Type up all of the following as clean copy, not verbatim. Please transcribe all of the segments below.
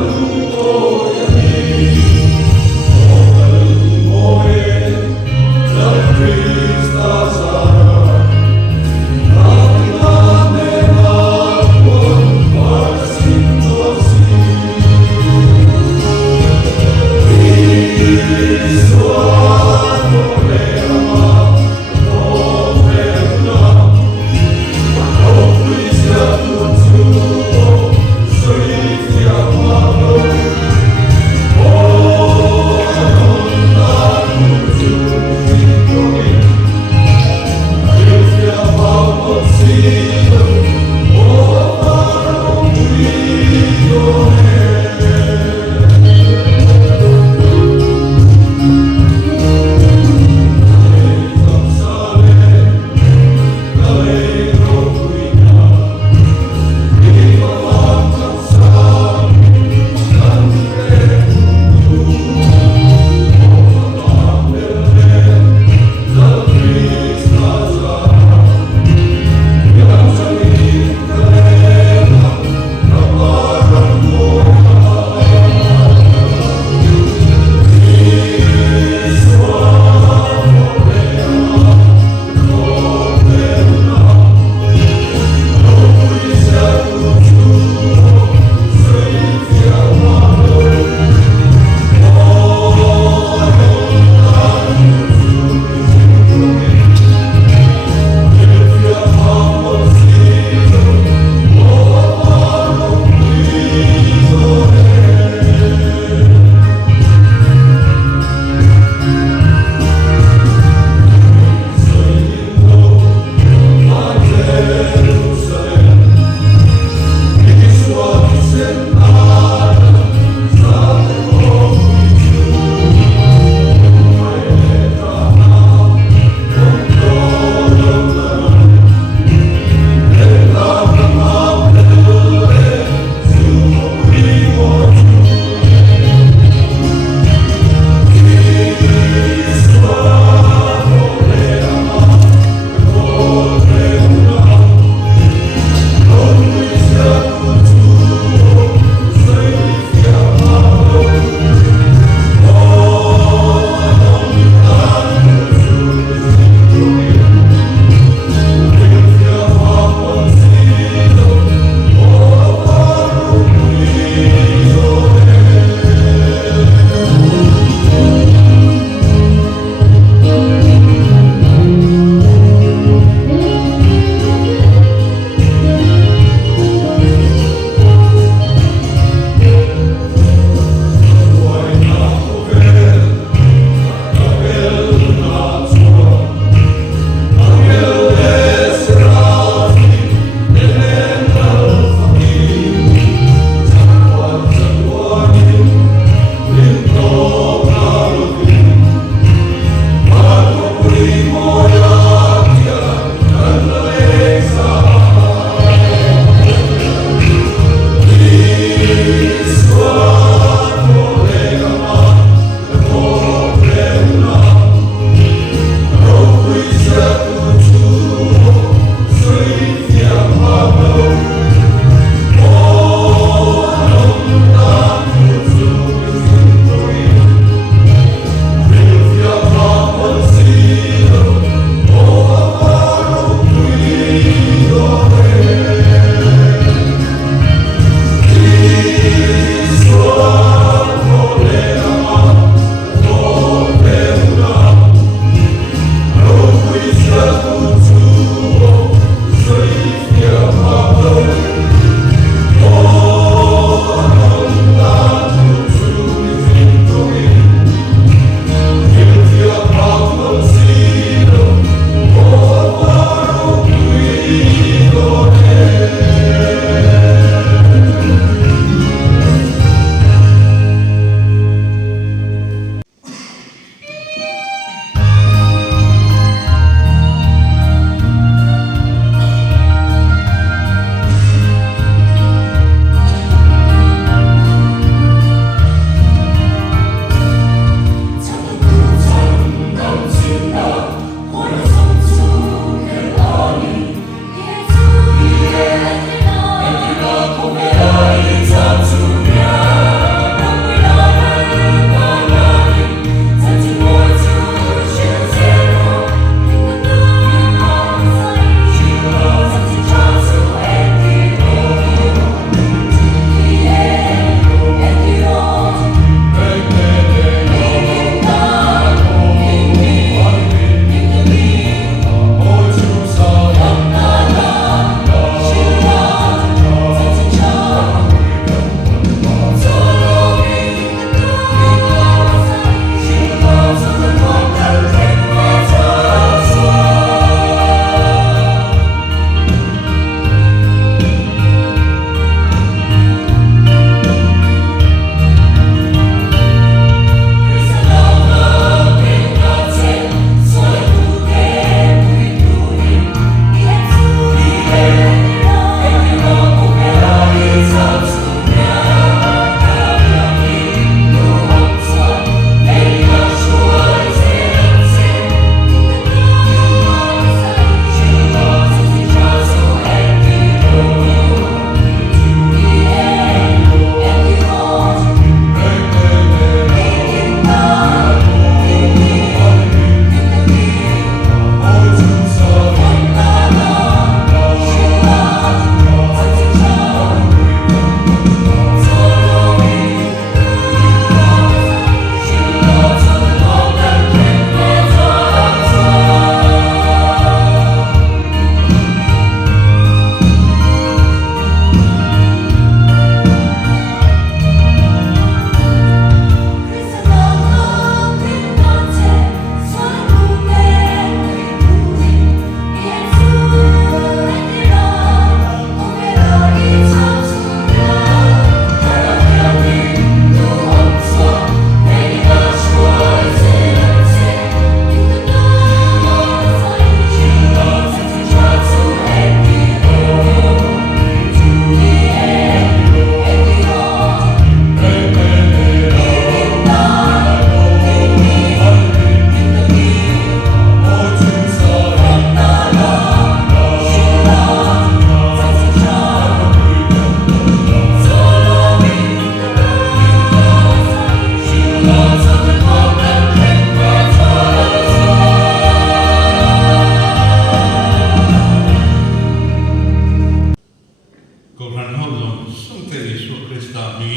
Thank you.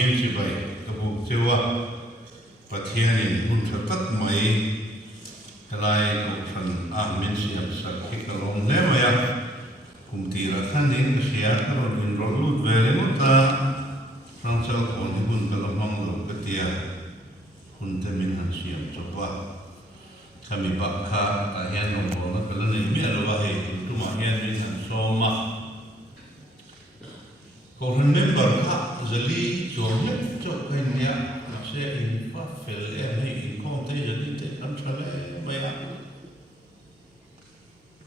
nghiêm chỉ vậy cái buộc chưa và thiên nhiên hun thật tất mấy cái này cũng phần mình sẽ làm sao khi cái lòng lẽ vậy cùng thì là khán đến cái xe cái rồi mình rót lút về lấy một ta trong sau còn thì hun cái lòng mong được cái tiền hun thì mình hành xem cho qua kami bakha tahian nombor na kalau ni mi ada wahi tu mahian ni soma kau remember ha jadi jornet jok kenya saya info file ni info te jadi te kan chale maya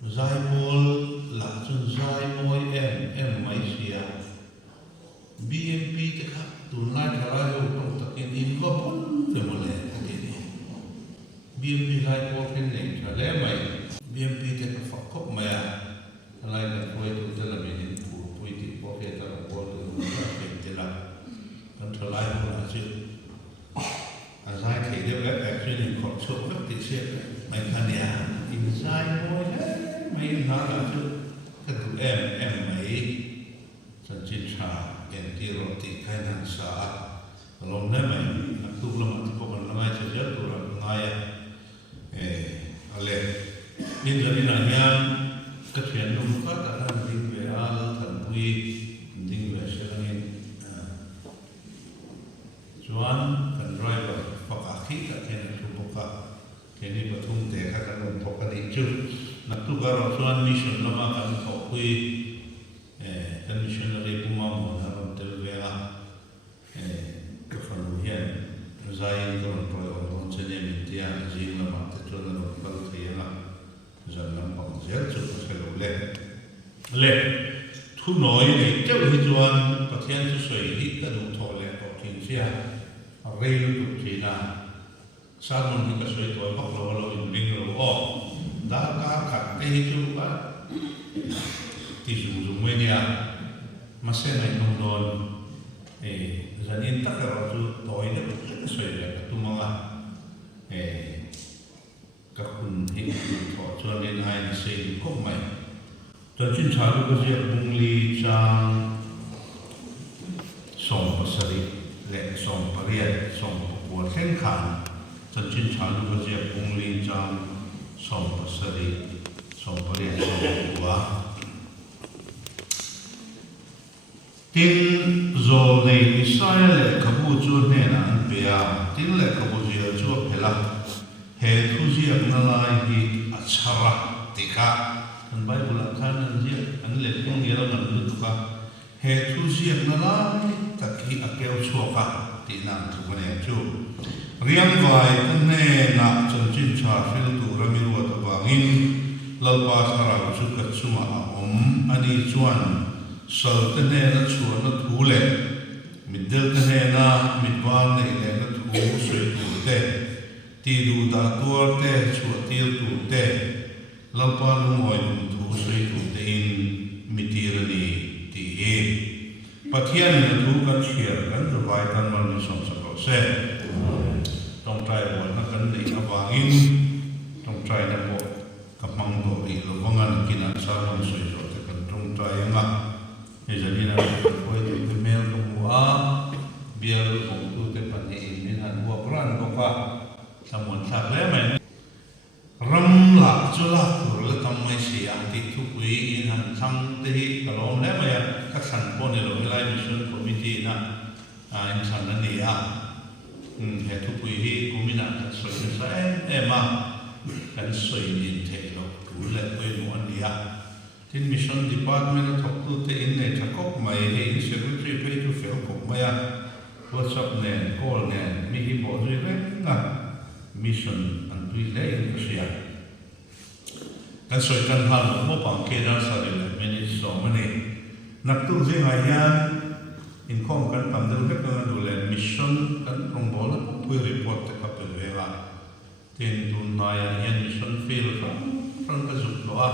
zai bol la chun zai moi em mai sia BMP te kha tu na thara jo tong takin info pun te mole BMP lai po khen nei thale mai BMP te ka phak khop maya lai ka poi tu te la min pu pui ti po ke ta po tu ke te la kan thalai mo la chi a zai thei de la action in khop chok ka ti se mai khan ya in zai mo le mai na la chu ka tu em mai san chin cha en ti ro ti khai nan sa lom ne mai na tu la ma ti po kan la mai che ja tu ra ngai ale nên là nhà các chuyện nông phát đã làm định về thần quy định về xe lên Joan cần driver hoặc cả khí cả thế này chụp bọc cả thế này bắt thùng để các anh làm bọc cái này chứ nãy tu cái rồi Joan mission là mà cần học quy cái mission là để bung mắm là làm từ về cái phần hiện giải cái phần rồi ông sẽ đem đi ăn gì là mà cho nên là bắt thấy là dần làm bằng dễ cho nó sẽ lệ lệ thu nói thì cháu thì chuan và thiên cho sợi đi cái đủ thọ lệ của thiên xia rây lúc thì là sao mình thì cái sợi tuổi bắt đầu là mình định rồi đã cả cả cái chú á thì dùng mấy nhà mà sẽ này không đồn dần yên tất cả rồi chú tuổi đó cái sợi lệ tu mà cácคุณที่ขอชวนเรียนไทยในสิ่งก็ไม่จนชิ้นชาลูกเสียบุงลีจางส่งภาษาดิและส่งปริยัติส่งปวดแข้งขันจนชิ้นชาลูกเสียบุงลีจางส่งภาษาดิส่งปริยัติส่งปวดทิ้งโจในอิสราเอลขบูจูเนี่ยนะอันเปียทิ้งเลยขบูจูจูเพลาเฮทุเจียงนั่นไงที่อัชระติกาอันไบเบิลขันอันเจียอันเล็กยังเยอะนั่นลึกกว่าเฮทุเจียงนั่นไงตะกี้อักเกลชัวกะที่นั่นทุกเนี่ยจูเรียนไว้ตั้งแต่นักจนจินชาฟิลตูรามิรัวตะบางินลลปาสาราจุกัดชุมาอันนี้ชวนสาวตั้งแต่นักชวนนักทูเล่มิดเดิลตั้งแต่นักมิดวานในเล่นักทูสวยทูเต้ตีดูดาตัวเต้ชัวตีลตูเต้ลำปาลุงหอยลุงทูสวยทูเต้อินมิตีรณีตีเอปัทยานี่ทูกันเชียร์กันจะไว้กันมันมีสองสกอเซ่ต้องใจบวชนักกันในอวางินต้องใจนักบวชกับมังโดดีหรือว่างานกินอันซาลงสวยๆแต่กันต้องใจยังอ่ะในจะนี่นะคอยดูเป็นเมลลงหัวเบียร์ของตูเต้ปันนี่นี่หันหัวพรันบอกว่าสมุนสักแล้วไหมรำหลักจุลักหรือทำไมเสียงติดทุกวีอินหันทั้งที่กลมแล้วไหมก็สั่งพวกในโรงไล่มิชชั่นคอมมิตี้นะอินสันนั่นเองเหตุทุกวีที่กูมีนักสวยใส่มากันสวยดินเทลกูเล็กไปหมดเนี่ยที่มิชชั่นดีพาร์ตเมนต์ทับตัวเองเนี่ยจะก็ไม่ให้อินเซอร์ทรีเพย์ทูเฟลก็ไม่ว่าสับเนี่ยคอลเนี่ยมีที่บอกด้วยเลยนะมิชชั่นอันดุยเล่นก็เสียกันสวยกันหันหัวปังเกดันสาริลเมนิสองมันเองนักตู้เสียงอายันอินคอมกันปั๊มเดินกันดูแลมิชชั่นกันตรงบอลแล้วพูดรีพอร์ตกับเป็นเวลาเทียนดูนายยันมิชชั่นฟิลฟ์ฟังกันสุดล้อ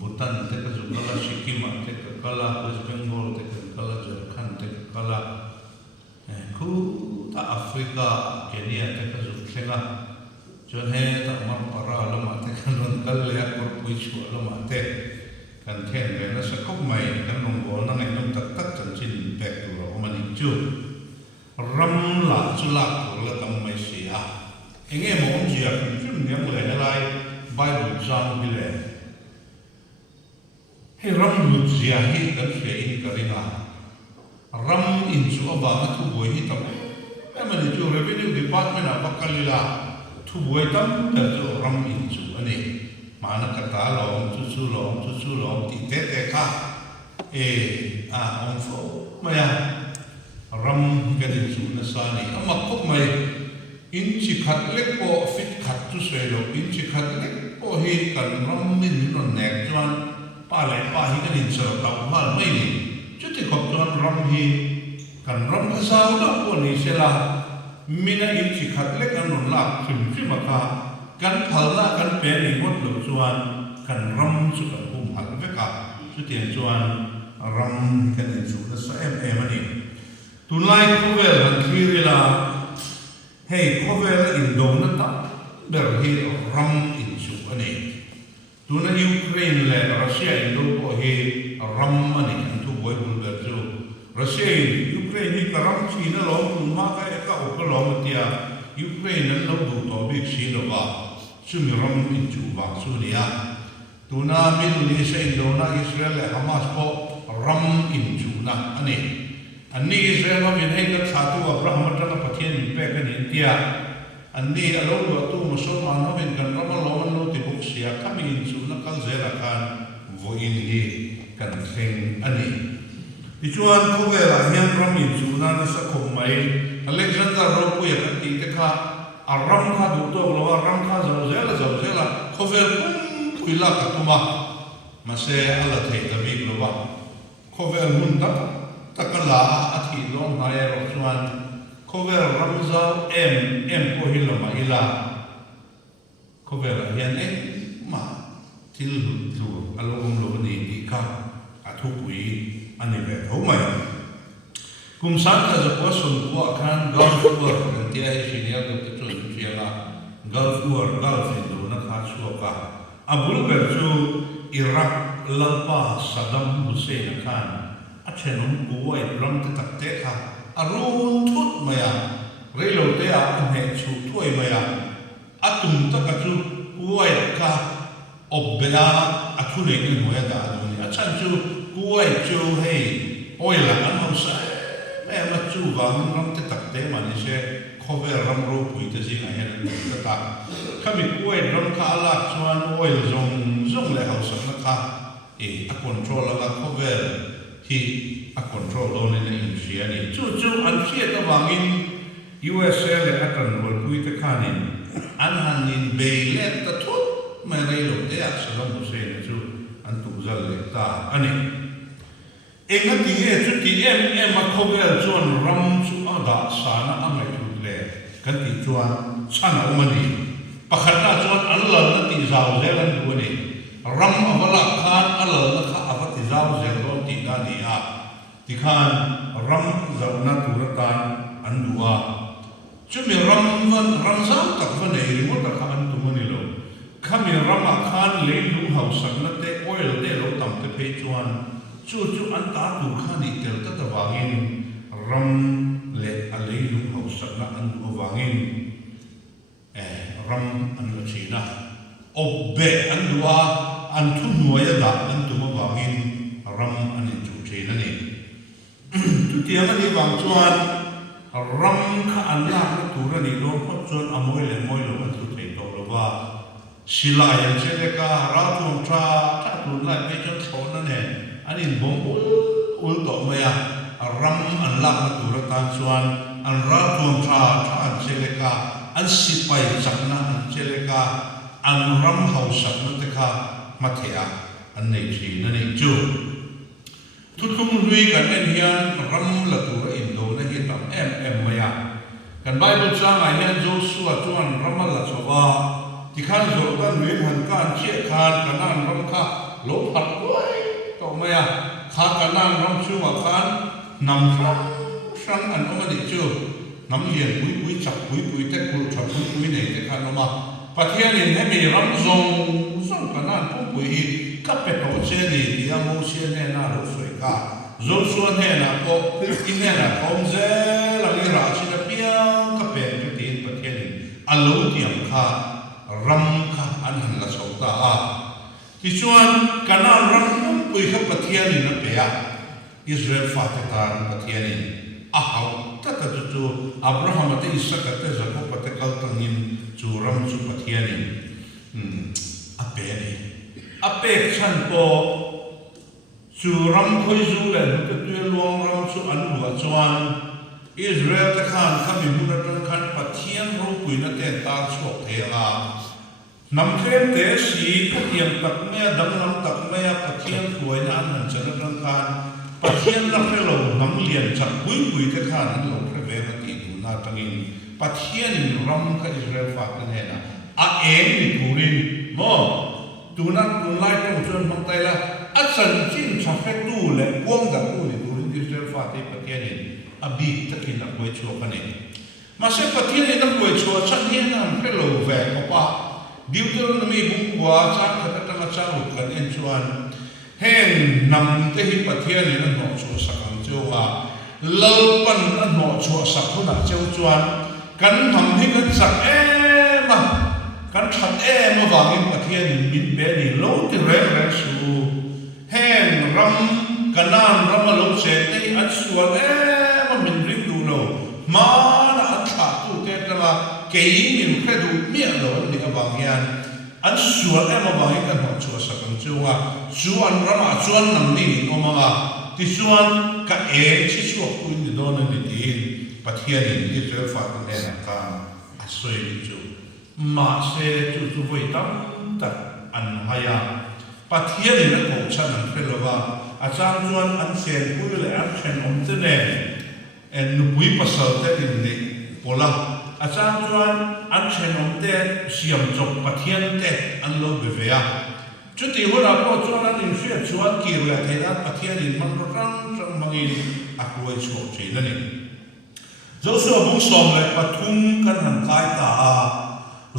บูตันเทกันสุดล้อสิกิมาเทกันกลาเวสต์เบงกอลเทกันกลาเจอร์คันเทกันกลาคูตาแอฟริกาเคนยาเทกันสุดเชงะจนเฮตามาปาราลมาเทกันนนกัลเลียกอร์ปุยชัวลมาเทกันเทนเวนัสก็ไม่กันลงบอลนั่งไอ้นุ่มตักตักจันจินแบกตัวมันอีกจู่ ram la chula ko la tam mai sia enge mo ji a kim nyam le lai bible jang bi le he ram lu zia hi kan fe in karinga ram in chu aba na thu boi hi tam emani chu revenue department a bakalila thu boi tam ta chu ram in chu ani mana kata lo chu lo ti te ka on fo maya ram gadin chu na sa ni ama kop mai in chi khat lek po fit khat tu se lo in chi khat lek po hi kan ram min no nek chuan pa le pa hi kan in sa ta mal mai ni chu ti kop chuan ram hi kan ram ka sa lo po ni se la mina in chi khat lek an non la phim ma ka kan phal la kan pe ni mot lo chuan kan ram chu kan hum hal ve ka chu tian chuan ram kan in chu na sa em ani tunlai khovel han thiri la hey khovel in dong na ta ber hi ram in chu ani tuna Ukraine le Russia in do ko hi ram ani kan thu boi bul ber chu Russia Ukraine ni ka ram chi na lo tu ma ka ka o ko lo tia Ukraine nan lo du to bi chi lo ba chu mi ram in chu ba chu nia tuna Middle East in do na Israel le Hamas ko ram in chu na ani anni Israel ma min hei ka thatu Abraham atanga pathian min pe kan India anni alo lo tu musulman ma min kan rama lo man lo ti buk sia kami in chu na kal zera kan vo in hi kan theng ani ti chuan ko ve la hian ram in chu na na sa khom mai Alexander ro pu ya kan ti te kha aram kha du to lo aram kha zo zela ko ve pui la ka tuma ma se ala thei ta mi lo ba ko ve mun ta takala athi lom hai ro chuan cover ramzau em ko hiloma ila cover hian ma til lu alom lo ni ti ka athu pui ani ve tho mai kum san ka zo ko sun ko khan golf war kan tia hi senior ko chun chiala golf war golf do na kha chu ka abul ber chu Iraq lalpa Saddam Hussein khan achenom kuwai ram te tak te kha arun thut maya relo te a ne chu thoi maya atum ta ka chu kuwai ka obela athune ni hoya da aduni achan chu kuwai chu hei oila an hausa me ma chu wang ram te tak te mani se cover ram ro pui te jing a hen ta kami kuwai ram kha ala chuan oil zong le hausa na kha a control la cover hi a control on in India ni chu an sia ta wangin USA le atan wal pui ta khanin an hanin beilet ta thut ma nei lo te a Saddam Hussein chu an tu zal le ta ani enga ti e chu ti em a cover chon ram chu ada sana angai tu le kan ti chuan chana umani pakhata chuan an lal na ti zau zelan du ni ram awala khan alal na kha avati zau zel lo ti da ni a ti khan ram zauna turatan andua chumi ram zau tak va nei ri ta khan tu mani lo khami ram khan le lu hau sakna te oil te lo tam te pe chuan chu an ta tu khani tel ta ta wangin ram le ale lu hau sakna andu wangin ram an la china obbe andua an thu nuaya da an tu ma wangin ram an chu china ni tu ti ama ni wang chuan ram kha an la na tu ra ni lo ko chuan amoi le moi lo tu thei to lo wa sila yan che le ka ra tu tra ta tu la pe chuan tho na ne an in bom ul to ma ya ram an la na tu ra ta chuan an ra tu tra an che le ka an sipai chakna an che le ka an ram hau sak na te kha mathea an nei thi na nei chu thuthum lui kan en hian ram la tu ra in do na hi tam em maya kan bible chang ai hian Joshua chuan ram la chowa ti khan zo kan wen han kan che khan kanan ram kha lo phat koi to maya kha kanan ram chu ma khan nam sang an oma ni chu nam lian pui chak pui te kul chak pui nei te khan ma pathian in hemi ram zong kanan pui hi ka pe to che ni dia mo che ne na ro soi ka zo suan he na ko in ne na kom ze la li ra alo tiang kha ram kha an han la chota a ti chuan kana ram pui kha pathian in a pe a Israel fa ta tan pathian in a hau ta ta chu Abraham te Isaac te Jacob te kal tangin chu ram chu pathian in a pe ni a pe chan po chu ram khoi zu le te tu luang ram chu an lu chuan Israel te khan khami mun ran khan pathian ro pui na te ta chok the a nam khem te si pathian tak me dang lam tak me pathian khoi na an chan ran khan pathian la phelo nam lian chak pui te khan an lo phe ve ma ti du na tangin pathian in ram kha Israel fa te ne na a em ni turin mo tu na tu lai tong chon mang tai la a chan chin cha fe tu le quang da tu ni turin Israel fa te pathian in a big takin a koi chua ka ni ma se pathian in a koi chua chan hian na phelo ve ko pa Deuteronomy bung kwa cha ka ta ma cha ru kan en chuan hen nam te hi pathian in a no chu sakang chuwa lalpan a no chu sakhuna cheu chuan kan nam hi kan sak ma kan that ma wangin pathian in min be ni lo ti re re su hen ram kanan ram lo che te an sual ma min rim du lo ma na an tha tu te ta ke min khredu mi lo ni ka wangyan an sual ma wangin kan no chu sakang chuwa chuan rama chuan nam ni o ma ti chuan ka chi chu ku ni do na ni tin pathian in Israel fa ne na ka asoi ni chu ma se chu voi tam ta an haya pathian in ko chan an phelo a chang chuan an sen pu le an chen om te ne en nu pui pasal te in ni pola a chang chuan an chen om te siam chok pathian te an lo be ve a chu ti ho la po chuan an in sia chuan ki le the da pathian in man rang rang mangin a koi chu che na ni Joshua bung som le pathum kan han kai ta a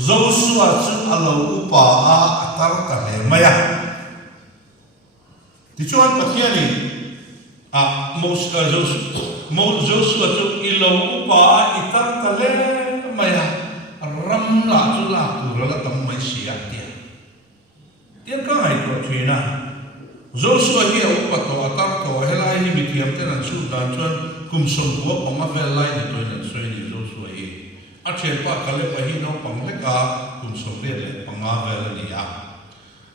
Joshua chu alo upa a atar ta le maya ti chuan pathian in a Joshua chu ilo upa a itar ta le maya ram la chu la tu la tam mai sia ti tiang ka ngai ko thina Joshua hi upa to atar to helai ni mithiam te nan su dan chuan kum som ko pama vel lai ni to nan soi ni Joshua hi a chen pa ka le pa hi no pang le ka kum som le panga vel ni ya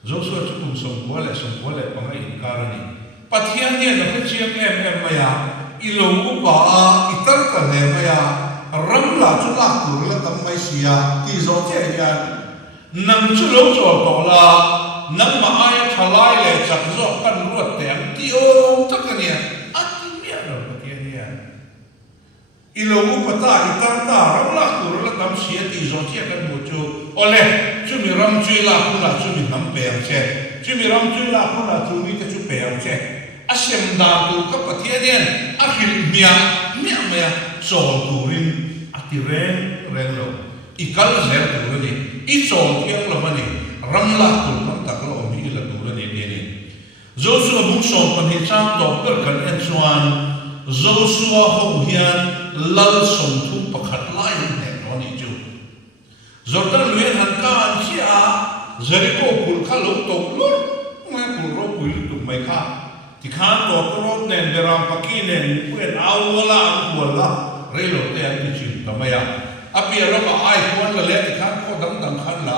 Joshua chu kum som ko le panga in ka ni pathian ni no ke chiam em maya ilo upa itar ka le maya ram la chu la tu la tam mai sia ti zo che ya nam chu lo cho to la nam ma ai thalai le chak zo kan ruat te ti o takania ati mia no pathian ni ilo upa ta itar ta ram la tu la tam sia ti zo che kan mu chu ole chu mi ram chu la ku la chu mi nam pe che chu mi ram chu la ku la chu mi te chu pe che a sem da tu ka pathian ni a hil mia so tu rin ati ren lo i kal zer tu ni i so tiang lo ni ram la tu kam tak lo mi la tu ni ni Joshua bung so pan hi chang to per kan en chuan Joshua ho hian lal som thu pakhat lai ne no ni chu Jordan luen han ka an chi a Jericho kul kha lo to lur ma kul ro pui tu mai kha ti khan to ro nen beram pakinen puen awala an wala relo te an chi tamaya apia ro ka ai kon la le ti khan ko dang khan la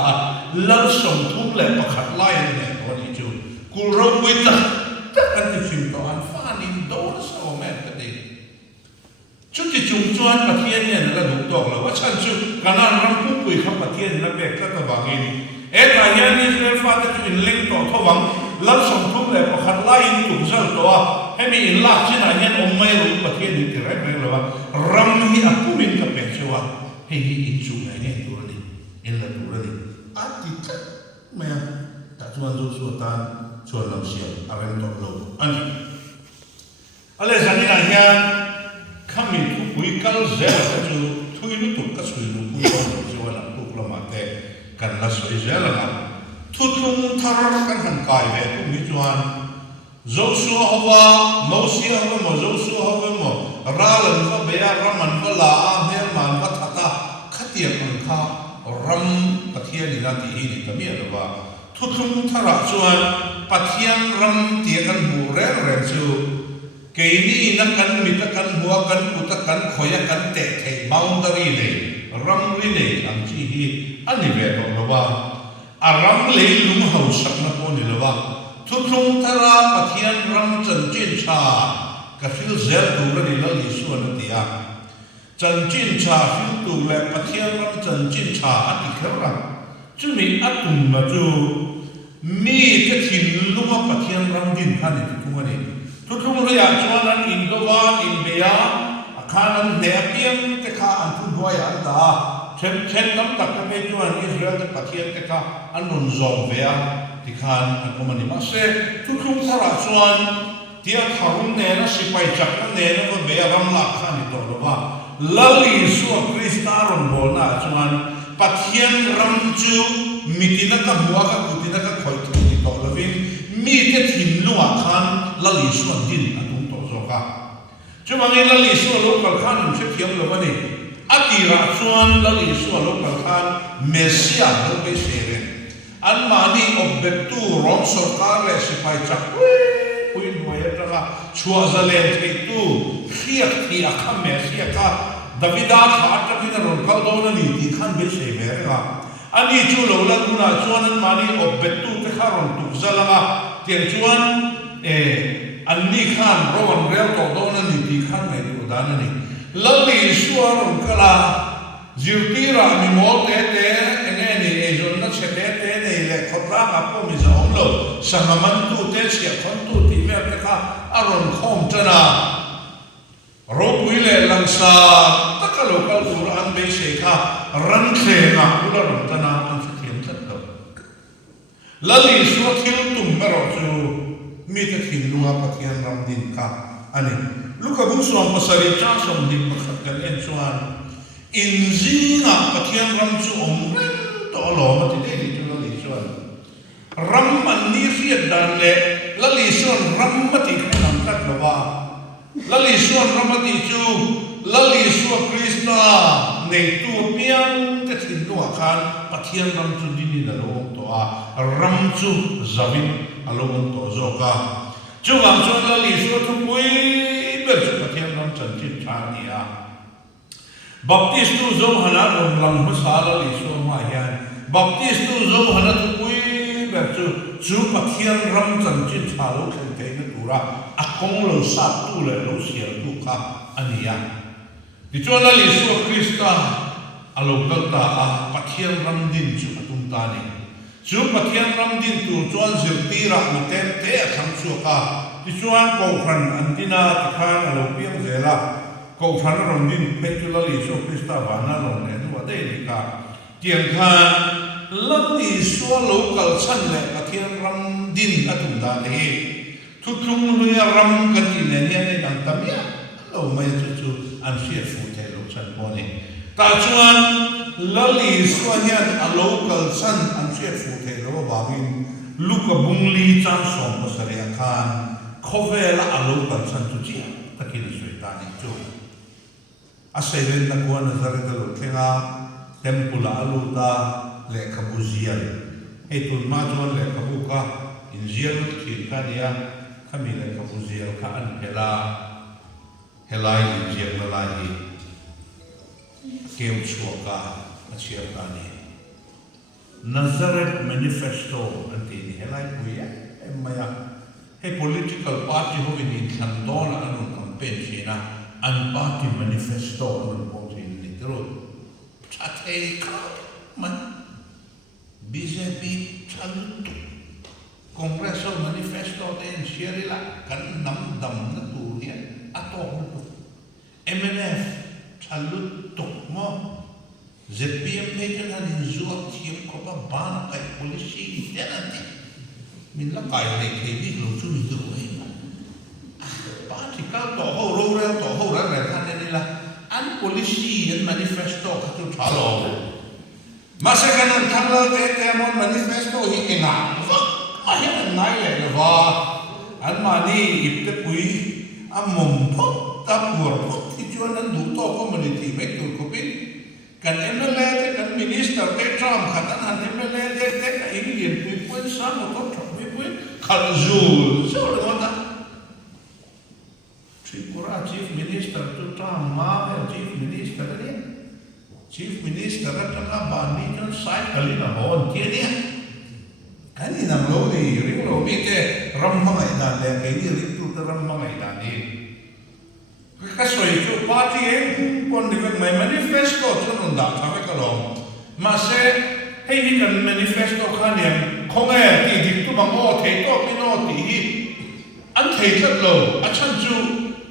lal som thu le pakhat lai ne no ni chu kul ro pui ta an ti chi to an fa ni do so me ka de chu ti chung chuan pathian ne la du tok la wa chan chu kanan ram pu pui kha pathian na be ka ta wangin e ta hian Israel fa ta chu in leng to thawang lam som thum le pakhat lai in tu zal to a hemi in lak chin a hian om mai ru pathian ni ti rai mai lo ram hi a pumin ka pe chewa he hi in chu ne tu ni in la tu ni a ti ta me ta chuan zo su tan chuan lam sia a rem to lo ani ale zani na hian khami thu pui kal zel chu thui lu tu ka sui lu pu chu wala pu lo ma te kan la soi zel la thu thum thar kan han kai ve tu mi chuan Joshua hawa Moses hawa Joshua hawa mo ralan va be raman va la a me man va thata khatiam an kha na ti hi ni kami alowa thuthum thara chuan pathian ram tia kan mu re re chu keini na kan mi ta kan huwa kan uta kan khoya kan te thei boundary le ram ri le ang chi hi ani ve to lowa aram le lum hau sak na ko ni lowa thuthum thara pathian ram chan chin cha ka fil zel tu ra ni la li su na tia chan chin cha fil tu le pathian ram chan chin cha ati khara chu mi atum ma chu mi ka thin luma pathian ram din khan ni tu ngani thuthum ri ya chuan an in do wa in beya akhan an ne apiam te kha an thu hoi an da chen chen tam tak ka me chuan Israel te pathian te kha an nun zom veya ti khan an komani ma se thuthum thara chuan tia tharum ne na sipai chak na ne na be ram la khan ni to lo ba lali su krista ron bol na chuan pathian ram chu mitina ka huwa ka kutina ka khoi thu ni to lovin mi te thin nuwa khan lali su din atung to zo ka chumangi lali su lo kal khan um se thiam lo bani atira chuan lali su lo kal khan mesia lo be sere an mani obbetu rom sarkar le sipai chak puin boya tanga chua zalen thei tu khiak thi akha mesia ka davida kha atakina ron kal do na ni ti khan be se ve ga ani chu lo la kuna chuan an mani obbetu te kharon tu zalanga tiang chuan anni khan rowan rel to do na ni ti khan nei tu da na ni lalli suaron kala zirtira mi mo te ene ni ezon na chete te nei le khotra ka po mi za omlo samaman tu te sia khon tu ti me te kha aron khom chana ro puile langsa takalo kal tur an be se kha ran khle na ula ron chana an se thiam chat do lalli su thil tum mero chu mi te thin lunga pathian ram din ka ani luka bung suam pasari cha som din pakhat kan en chuan inzinga pathian ram chu om to lo ma ti de chu lo li chuan ram man ni riat dan le la li chuan ram ma ti khanam kat lawa la li chuan ram ma ti chu la li su krista nei tu piang te thin lunga khan pathian ram chu din ni lo to a ram chu zavin along to zo ka chu wang chuan la li su thu pui ber chu pathian ram chan chin tha ni a baptist tu zo hana ron lang ma sa la li su ma hian baptist tu zo hana thu pui ber chu pathian ram chan chin tha lo khen te na tura a kong lo sa tu le lo sia tu ka ania ti chuan la li su krista alo kalta a pathian ram din chu atum ta ni chu pathian ram din tu chuan zirtira mi te kham chu ka ti chuan ko khan antina ti khan alo piang zela ko khan ron din petrolali so krista bana ron ne wa de ni ka tiang khan lati so local chan le pathian ram din atum da le thuthum luya ram kan ti ne ne nang tamya lo mai chu an sia fu te lo chan po ni ta chuan lali swanian a local san an sia fu the lo bawin luka bungli chan som pasare khan khovela a local san tu chi takin suitani chu asailen na ko nazar da lo thenga temple aluta le khabuzial e tul ma jon le khabuka injial ki kania khami le khabuzial kha an hela helai injial la lai keu chuaka achiar kani Nazareth manifesto anti ni helai puya emaya he political party ho in thandona anu campaign china an party manifesto anu poti ni tro chathe ka man BJP chalutu Congress manifesto den shirila kan nam dam na turia ato MNF chalutu mo ZPM page na din zuak tiem ko pa ban kay policy tenanti min la kay ne kay lo chu ni do ai party ka to ho ro re to ho ra re khan ne la an policy and manifesto ka tu thalo masa kanan thangla te mon manifesto hi ina va a he nai le va an mani ipte pui amom pho ta pur pho ti chuan an du to community me tu ko pin kan MLA te kan minister te Trump khatan han MLA te ka Indian people sa mo to Trump people khalzul so lo ta Tripura chief minister to Trump ma chief minister ni chief minister ta ka bani ton sai kalina bon ke ni kani nam lo ni ring lo mi te ram mangai dan le ke ni ring tu ta ram mangai dan ni ka soi chu party em kon ni mai manifesto chu non da tha ka lo ma se hei ni kan manifesto khan em khong e ti dik tu bang o thei to ki no ti hi an thei chat lo a chan chu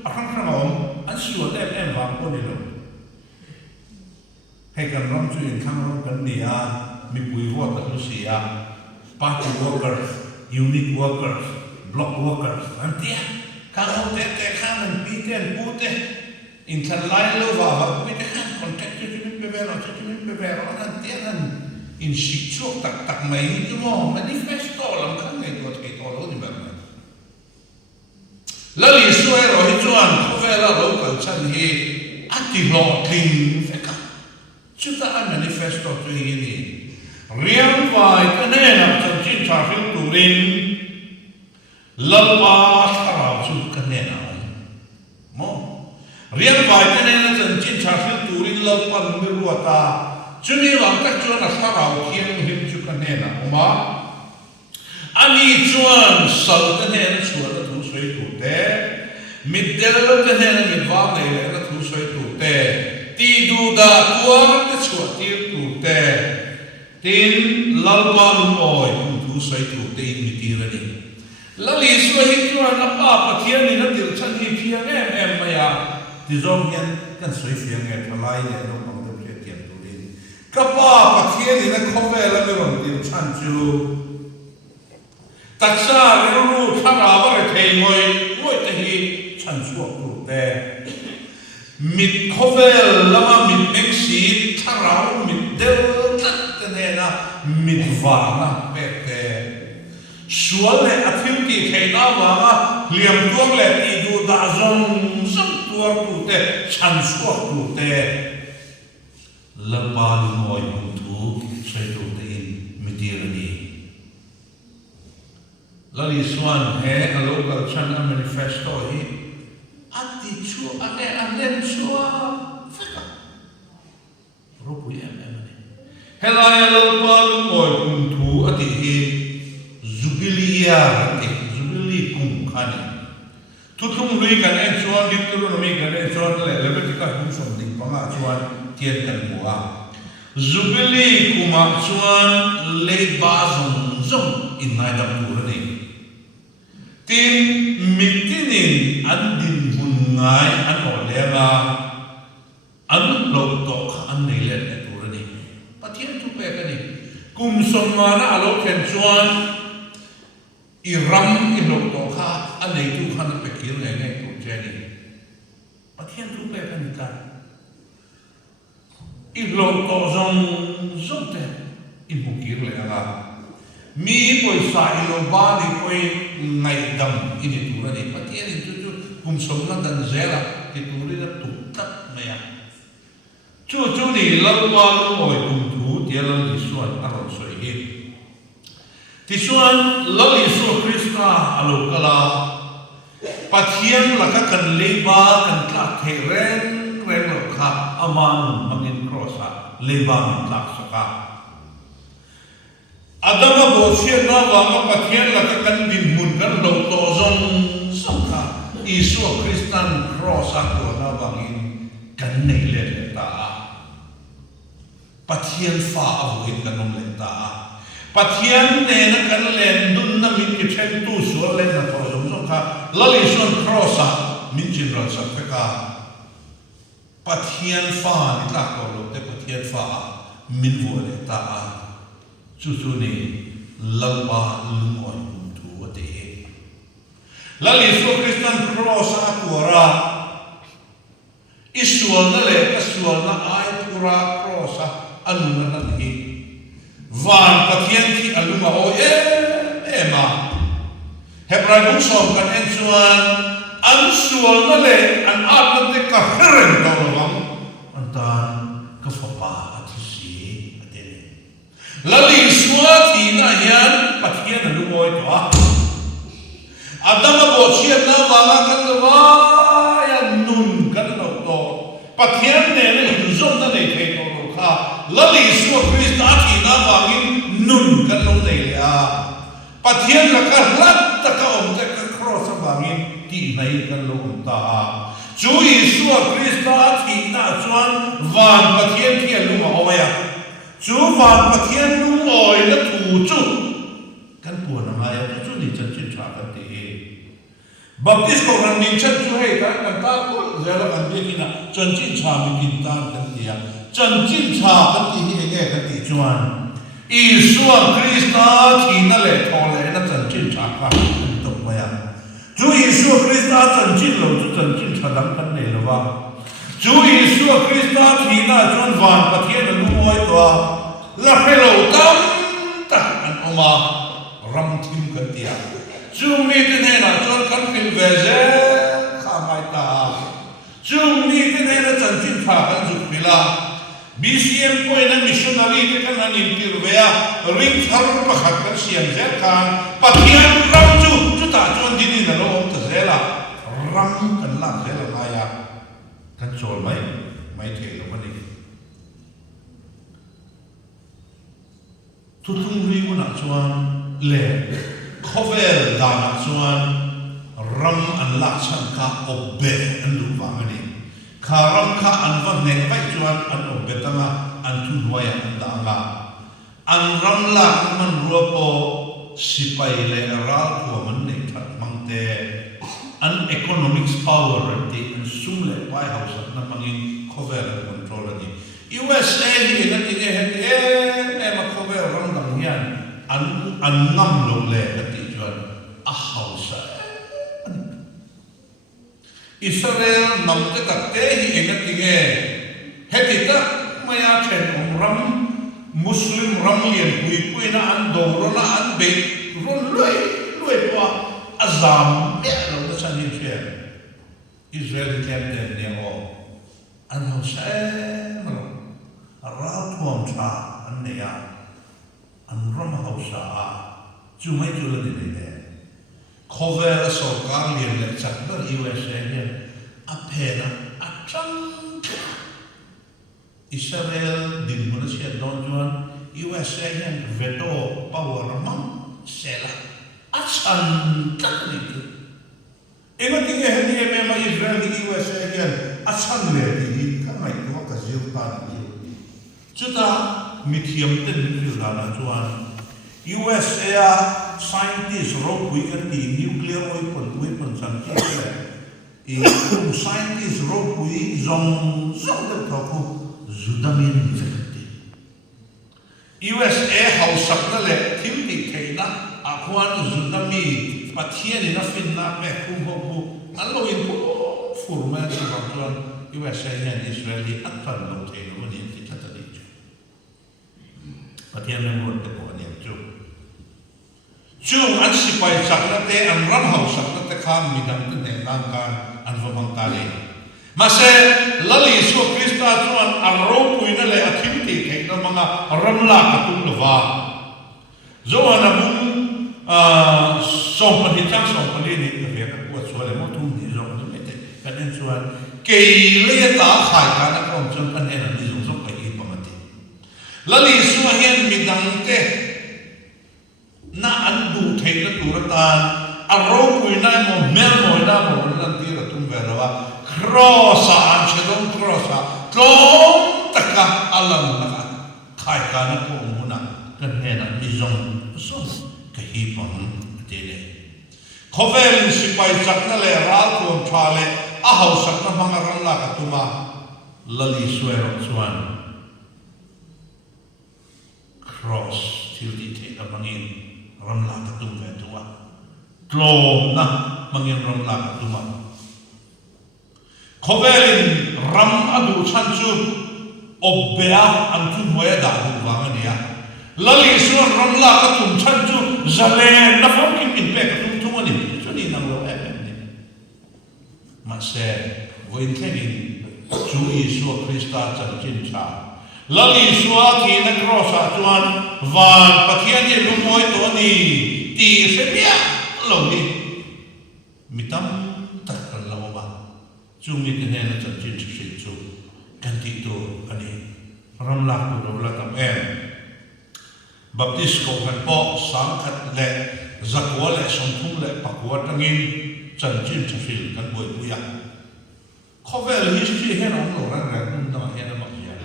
a khang om an suo em wang ko ni lo hei kan ram chu in khang ram kan ni a mi pui ho ta lu si a party workers unit workers block workers an tia ka ho te khan an pi te an pu te in than lai lo wa mi te khan contact chu mi pe ver an tia an in shik chok tak mai tu mo manifesto lam khan ngai to thei to lo ni ba la li su e ro hi chuan ko ve la lo kal chan hi ati lo tling fe ka chu ta an manifesto tu hi ni riam vai ka ne na chan chin cha fil tu rin lalpa tharau chu ka ne na mo riam vai ka ne na chan chin cha fil tu rin lalpa mi ruata chuni wang tak chuan a tharau khiam him chu ka ne na ma ani chuan sal ka ne na chuan a thu soi tu te middel ka ne na mi wa nei le na thu soi tu te ti du da tuar te chuan tir tu te tin lalpa loi thu soi tu te in mi tir ani lali so hi chuan a pa pathian ni na tir chan hi phiang em maya ti zong hian kan soi fiang e thalai le no pang de che tiam tu din ka pa pathian ni na khove la me rom tir chan chu taksa ru thara ba re thei ngoi te hi chan chu tu te mit khovel lama mit mek si tharau mit del tat te ne na mit va na pe te sual le athil ki theina wa liam tuang le ti du da zong zong tuar tu te chan suak tu te lapa noi tu sai tu te in mitirani lali swan he a local chan a manifesto hi ati chu ane anen chua faka ropu em helai lapa noi tu ati hi Jubilia ati Jubili kum khani tutum lui kan en chuan Deuteronomy kan en chuan le Leviticus kum som ding panga chuan tian kan bua Jubili kuma chuan le ba zong in nai dam tu ni tin mitinin an din hun ngai an o le ba an lo to an nei le tu ni pathian tu pe ka ni kum som ma na alo ken chuan Iram ilok to kha anei tu khan pe kir ngai tu jeni pathian tu pe kan ta ilok to zong te in bu kir le ala mi poi sa ilo ba ni poi ngai dam in tu ra ni pathian tu kum som na dan zela ti tu ri da tu tak me ya chu ni lalwa lo moi kum tu ti la ni suan aron soi hi Tisuan lali so Krista alokala pathian laka kan leba kan tla theren lokha aman mangin crossa leba min tla soka adama bosia na wanga pathian laka kan din mun kan lo to zong soka iso Kristan crossa ko na wangin kan nei le ta pathian fa awin kan nom le ta pathian ne na kan len dun na min ki chen tu so len na to zong kha lali son crossa min chin ran sa ka pathian fa ni ta ko lo te pathian fa min vo le ta chu ni lalba lungoi tu te lali so Christian crossa tura isual na le asual na ai tura crossa anu na ni van pathian ki aluma o ema hebrai buk som kan en chuan an sual na le an atna te ka heren to lam an tan ka fa pa ati si lali suwa thì na hian pathian anu moi to adama bo chiam na wala kan wa ya nun kan lo to pathian ne na in zon na nei thei to lo kha lali suwa krista thì na wangin nun kan lo nei a pathian la ka lat ta ka om ta ka cross wangin ti nei kan lo om ta Chúa Giêsu Christ thì na chuan van pathian thi lu ma omaya Chúa van pathian lu oi na thu chu kan pu na ma ya chu ni chan chin cha kan ti baptist ko ran nin chan chu hei kan ta ko zela kan bi ni na chan chin cha mi kin ta kan ti ya chan chin cha kan ti hi nge kan ti chuan Giêsu Christ thì na le thole na chan chin cha ka to ma ya Chúa Giêsu Christ chân chính lâu chú chân chính cha đắng căn này là vâng Chúa Giêsu Christ thì na chọn vạn và thiên là lu oi toa là phải lâu tâm ta anh ông mà ram tim căn tia Chúa mi tên này là chọn căn phim về thế khá mai ta Chúa mi tên này là chân chính cha căn dục phi la BCM point na missionary ke kan anin tirwea ring thar pakhat kan siam je kan pathian ram chu ta chon dini na lo ta zela ram kan la zela maya kan chol mai the lo mani tu tung ri una chuan le khovel da na chuan ram an la chan ka obbe an lu wa mani kharam kha anwa neng vai chuan an obetanga an thu noya an danga an ramla man ruapo sipai le ra ko man nei that mangte an economics power ati an sumle pai house na mangin cover control ani USA ni na ti he ma cover ram dang hian an ngam lo le ati chuan a house Israel namte takte hi engatinge hetita maya chen ram Muslim ram lian hui na an dongro na an be ron loi pa azam me lo na san hin che Israel captain ne o an ho sa no ra tuam cha an ne ya an ram ho sa chu mai chu le ne cover sarkar lian le chakdar USA ne apena atang Israel din mo na siya don juan USA ne veto power man sela atsan taknit ema tinge hadi me ma Israel ni USA ne atsan le di ka mai ko ka jiu ta ni chuta mithiam ten ni la na juan USA scientists wrote we can be nuclear weapons and scientists wrote we zong the toku zudamin vekti USA house sakna le thimti theina akwan zudami pathian na finna pe khu allo in format sakwan USA and Israeli atkan lo theina mani ti tatali pathian na mo ko ani chu chung an sipai sakna te an ram house sakna te kham midang te ne lang kan an vamang tali mase lali so krista chuan arro puina le athimti thekna manga ramla atung lova zo ana bum sompani chang sompani ni ve ka ko chole mo tum ni zo ni te kanen chuan ke le ta khai ka na kom chon kan he na ni zo so ka hi pamati lali so hian midang te na an du thekna turatan arro puina mo mel mo na mo lan ti ra tum ve rawa cross an chedon cross tom taka alam na khai ka na ko muna kan he na ni zong so ka hi pam te le khovel sipai sakna le ral ko thale a hau sakna manga ram la ka tuma lali swero chuan cross til di the ka mangin ram la ka tum ve tuwa tlom na mangin ram la ka tuma khovelin ram adu chanchu obbea antu moya da du wangania lali so ram la ka tum chanchu zale na fam kim in pe ka tum tum ani chuni nang lo ni ma se voin thengin chu Isu Krista chan chin cha lali suwa ki na cross a chuan van pathian ni lumoi to ni ti sebia lo ni mitam tak kan lo ba chumi te ne na chan chin chi chu kan ti to ani ram la ku ro la tam em baptist ko kan po sang khat le zakwa le som thum le pakwa tangin chan chin chil kan boi puya khovel history hen on lo ran ran mun da hen ma ya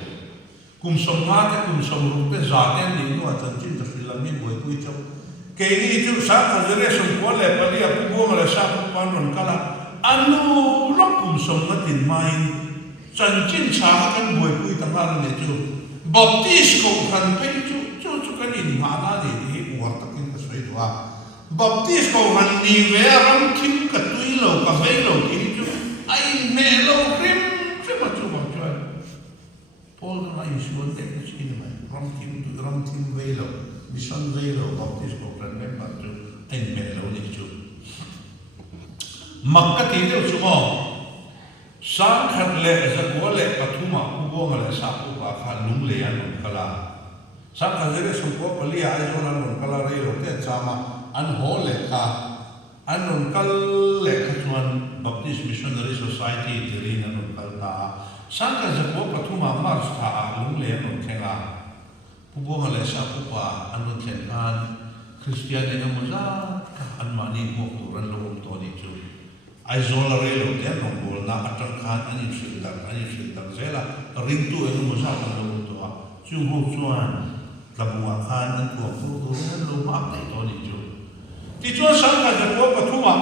kum som ha te kum som ru te za ten ni no chan chin chil la mi boi pui chau ke ni chu sa kha jere som ko le pali a pu bo le sa pu pan ron kala anu lo kum som na tin mai chan chin cha kan boi pui ta ha le chu baptist ko kan pe chu kan in ma na de ni war takin ka soi dwa baptist ko han ni ve ram kim ka tui lo ka ve lo ki chu ai me lo krim se ma chu ba chu Paul na ai suon te ka chi ni ram kim ve lo mission ve lo baptist ko kan me ma chu ai me lo ni chu makka ti de chu mo sang khat le za ko le pathuma u bo ma le sa ku ba kha lung le ya no kala sang kha jere sum ko pali ai zo na no kala re lo te chama an ho le kha an non kal le kha chuan baptist missionary society tiri na no kal ta sang kha za ko pathuma mar tha a lung le no thenga u bo ma le sa ku ba an no thlen an christian ne mo za an mani mo ko ran lo to ni chu ai zo la re lo te no bol na atang khan ani shil dak zela ring tu e mo sa kan lo to a chu ho chuan labua khan an ko ko lo ma tai to ni chu ti chu sang ka ja ko pathuma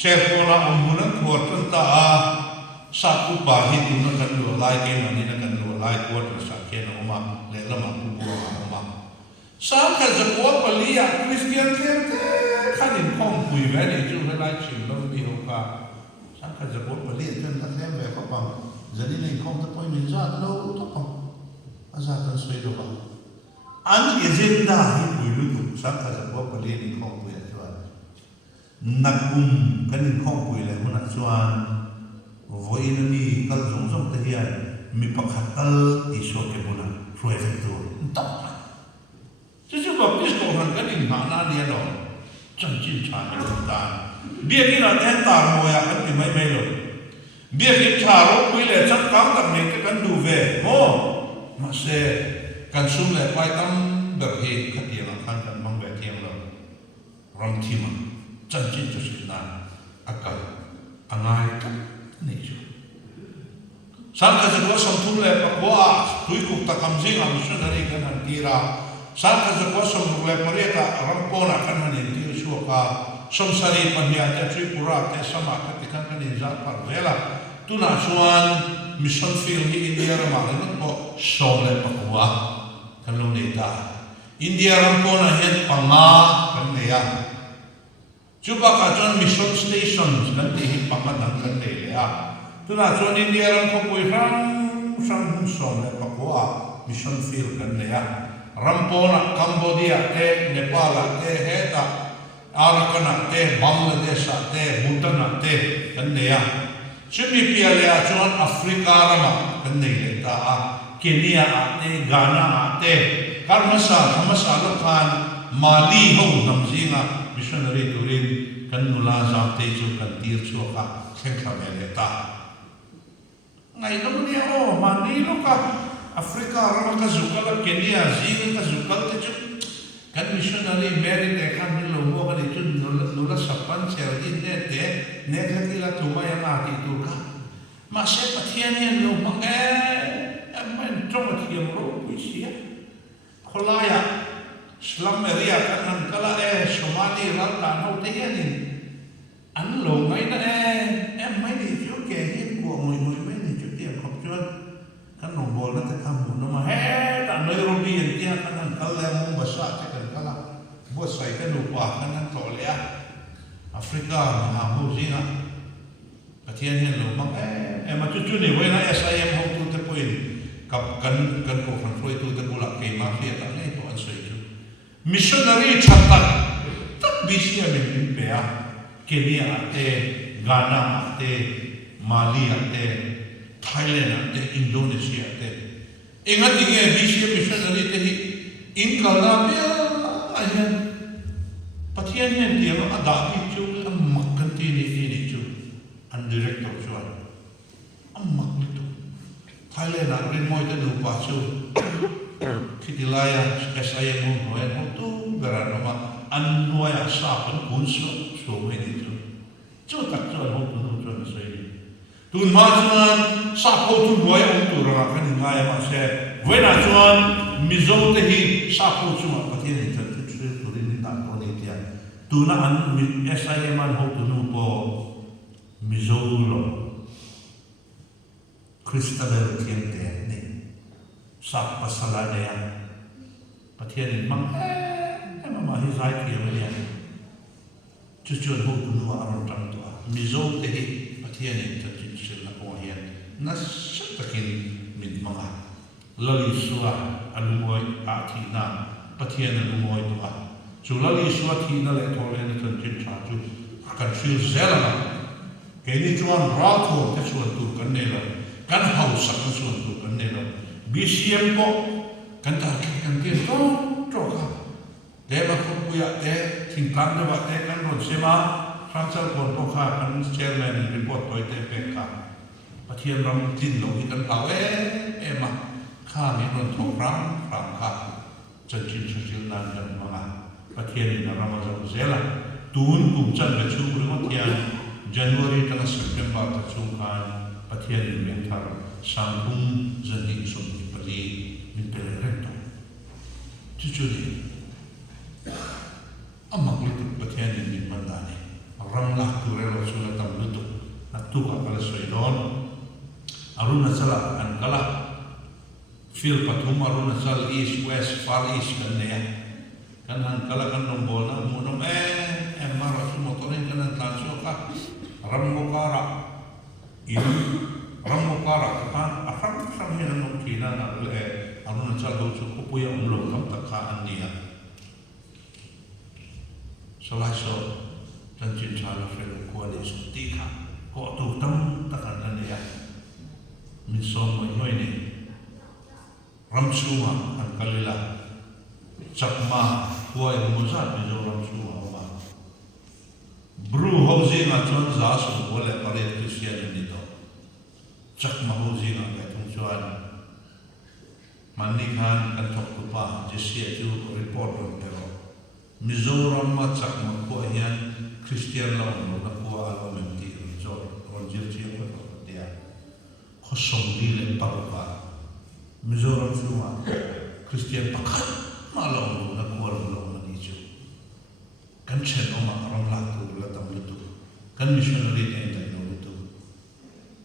se ko la om mun ko tan ta a sa ku pa hi tu na kan lo lai ke na ni na kan lo lai ko ta sa ke no ma le la ma pu ko ma sang ka ja ko pali ya christian ke khan in khom pui ve ni chu na lai chim lo mi ho ka sang ka ja ko pali chen ta them ve ko pam zani nei khom ta poi min za lo to pam a za kan soi do ba an agenda hi pui lu tu sang ka ja ko pali ni khom pui a chuan nakum kan in khom pui le hun a chuan voi na ni kal zong zong ta hian mi pakhatal i so ke buna roi ve tu ta chu baptist ko han kan in ma na ni lo chân chín cha ni ta bia ki na ten ta mo ya kan ti mai mai lo bia ki cha ro pui le chat kam tak ne ke kan du ve mo ma se kan sum le pai tam ber he khat ya kan kan mang ve thiam lo ram thi ma chân chín chu sin na akal angai ka nei chu sang ka se ko som thum le pa kwa tui ku ta kam jing am missionary kan han tira sang ka se ko som le pareta ram pona kan han ni ka som sari pahia te tripura te sama ka ti kan kan za par vela tuna chuan mission field hi india ra ma le ko som le pakwa kan lo nei ta india ram pona het panga kan ne ya chuba ka chuan mission stations kan ti hi panga dang kan nei le ya tuna chuan india ram ko pui sang som le pakwa mission field kan ne ya ram pona cambodia te nepal te heta Arakana te, Bangladesh te, Bhutan te, kan neya. Chimi pia le chuan Africa rama kan nei le ta Kenya te, Ghana te, karmasa lo kan Mali ho namjinga missionary turin kan nula zam te chu kan tir chu ka khenka le ta. Ngai no ni o Mali lo ka Africa rama ka zukala Kenya zin ka zukal te chu kan missionary merit e kan ni lo mo kan chu nula sapan sel din ne te ne ka ki la tu mai ma ti tu ka ma se pathian ne lo ma men tong thiam ro pi sia kholaya slum area kan nan kala somali ran la no te ni an lo mai na mai ni chu ke hin ko moi mai ni chu tiam khop chuan kan no bol na te kham no ma he ta noi ro bi en tia kan nan kal le mo ba sa te kan kala bo sai kan no pa kan nan to le Africa ha mo zinga pathian hen lo ma ma chu chu ni we na SIM ho tu te poin kap kan ko fan froi tu te bula ke ma fia ta le to an sai chu missionary chatak tak bisia min pe a Kenya te Ghana te Mali te Thailand te Indonesia te ingat inge BCM missionary te hi in kalna pe ayan pathian hian tiang ada pi chu amak kan ti ni chu an director chu amak ni tu Thailand an rin moi te nu pa chu kitilaya SIM mo hoen ho tu berano ma an noya sa pan kun so me ni chu tak chu ho tu chu na sei tun ma chuan sa po tu noya on tu ra kan ngai ma se wena chuan mizo te hi sa po chu ma pathian ni chu tu rin ta ko ni tia tu na an SIM an ho tu nu po mizo lo Christabel Kian te ni sa pasala ne ya pathian ni mang ma hi zai ti ne ya chu chu ho tu nu aron tam tu mizo te hi pathian ni ta chi chi la ko hian na sa takin min manga lali suwa alumoi a thi na pathian alumoi tu a chu lali suwa thi na le thole ni kan chin cha chu kan feel zela ke ni chuan ra tho te chuan tu kan ne la kan hau sa kan chuan tu kan ne la BCM po kan ta kan ke to ka de ma ko ya de thing plan de wa de kan ron sema Fransal kon po kha kan chairman report toy te pe ka pathian ram tin lo hi kan pau ma kha mi ron thong ram kha chan chin chil nan kan ma pathian ni ram ma zela tun kum chan le chu ru ma tian January ta September ta chu kan pathian ni men thar sang kum zani som pali min pe rento chu ni amak lu pathian ni min mandani ram la tu re lo chu la tam lu tu na tu ka kala soi don aruna sala an kala fil pathum aruna sal east west far east kan ne kan han kala kan nombol na mu nom mara su motorin kan tan so ka ram mo kara ini ram mo kara kan akan sam hin no kina na le aruna sal do chu ko puya umlo kam ta kha an nia salai so dan chin cha la fe ko le so ti kha ko tu tam ta kan na nia min so mo ni Ramsuma an kalila chakma huai muza bizo Ramsuma ma bru housing a chon za su wala pare Christian ni to chakma housing a ka thung chuan mani khan kan thok tu pa jesia chu report on pero Mizoram ma chakma ko hian Christian law no na ko alomem ti zo on jir chi ko dia khosom di le pa Mizoram semua Christian pakat malau na kuar malau na dijo kan chen oma orang laku latam itu kan missionary yang tak itu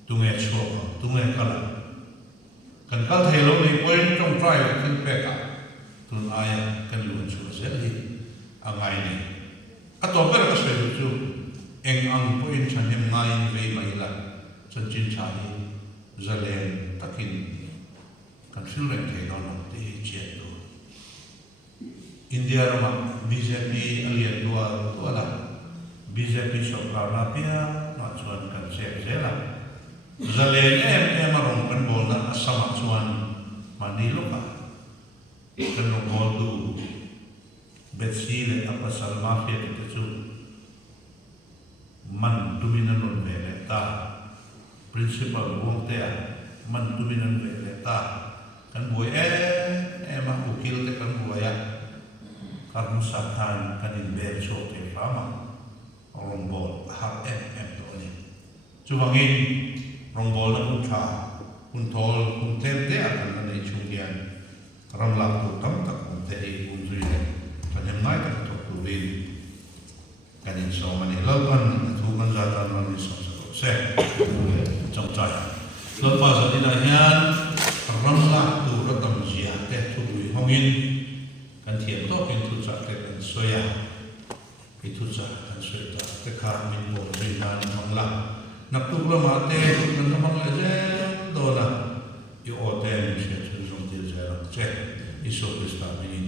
tungai choka tungai kala kan kal thelo ni point trong try kan peka tun aya kan luan chu zeli angai ni ato per ka se chu eng ang point chan hem ngai ni ve mai la chan chin chai zalen takin kan filreng ke don te chen do India rama BJP alian dua la BJP sokar na pia na chuan kan se la zalen marong kan bol na asama chuan manilo ka kan no bol du betsi le apa salma fe te chu man dominan on ve ta principal wong te man dominan ve ta kan boy ma ukil te kan boya karnu sakhan kan in ber so te fama rombol ha to ni chuwangin rombol na utha untol untem te akan nei chungyan ramla tu tam tak te e unzui ne panem nai tak to tu rin kan in so mani lapan tu kan zatan mani so se chong chai lepas adina hian ramla tu ratam zia te tu hongin kan thiam to ken tu cha te kan soya ki tu cha kan soya ta te kha min bo ri man mangla nak tu la ma te kan mang la je do la yo o te ni se chu jong te je che iso esta ni